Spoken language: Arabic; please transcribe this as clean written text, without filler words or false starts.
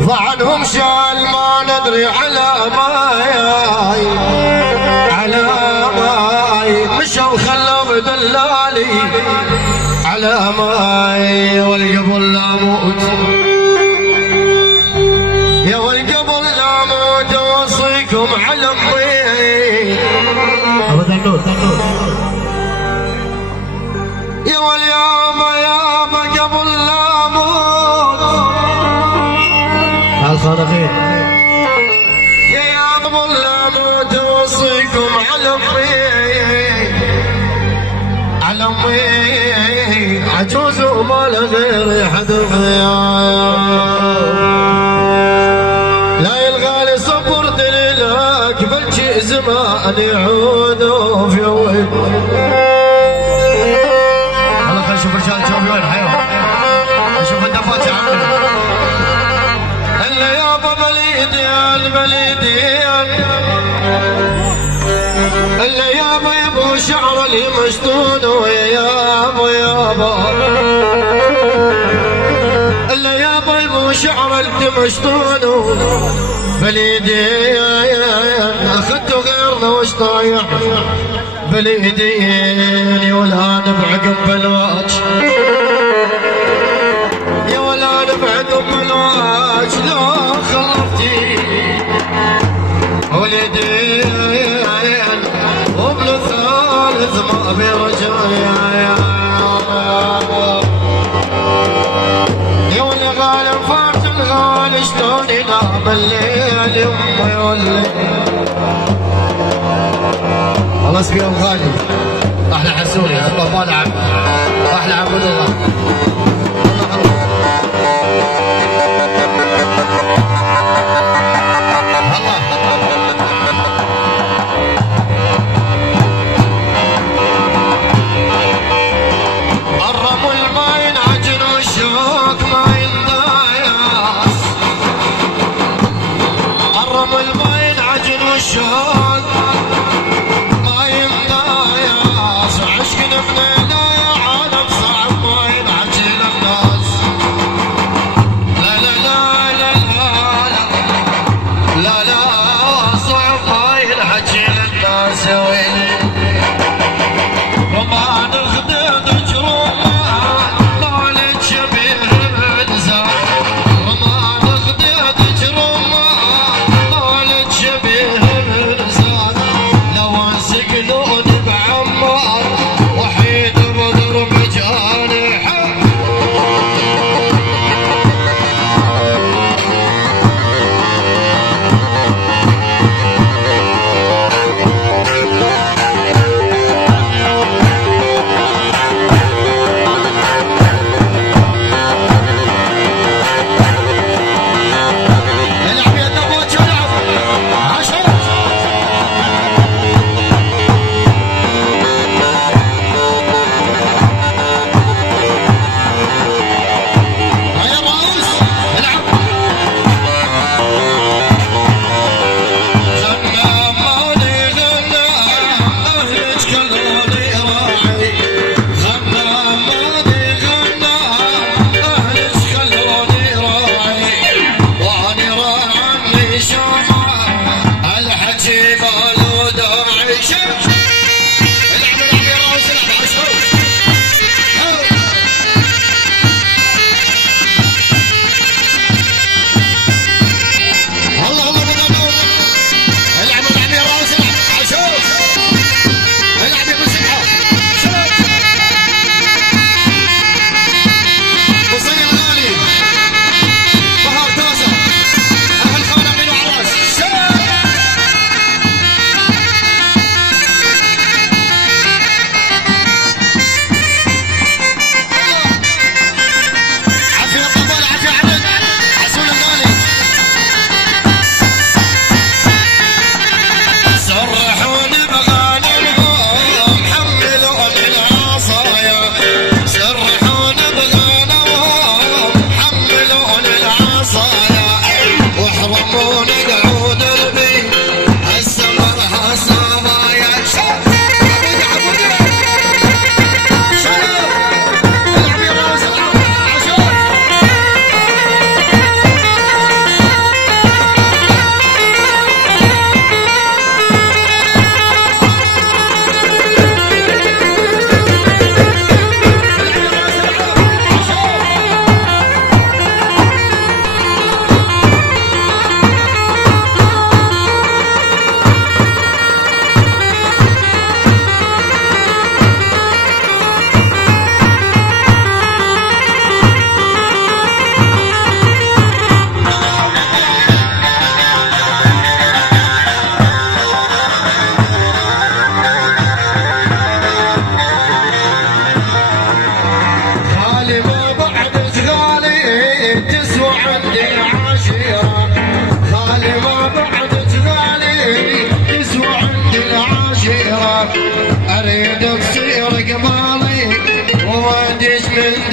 ضعنهم شال ما ندري على ماي على ماي مشوا خلوا دلالي على ماي والقبل لا موت يا والقبل لا موت اوصيكم على امي يا والياما ياما قبل لا موت هالخرافين يا قبل لا موت اوصيكم على امي عجوز وما له غير حد لا يلغى صبرت لك بلشي زمان يعود في وين والله خلينا نشوف الرجال شوفي وين حيوان نشوف الدفات يا عمي الا يابا بليديان الا يابا يبو شعر اللي مشطون ويا يابا الا يابا يبو شعر اللي مشطون بليديان اخذتوا غيرنا وش طايح بليديني ولا نبعقم بالواج يا ولا نبعقم بالواج لو خلفتي ولدين وابن الثالث ما في رجايا يا ولا غالب فات الغالي شلون ينام الليل يمي والليل الله يسقيهم غالي احلى حسوري الله ما لعب احلى عبد الله قربوا الماء ينعجن والشوك ما يندايس قربوا الماء ينعجن والشوك عشقنا من لا يعلم صعب ما ينعجن الكيك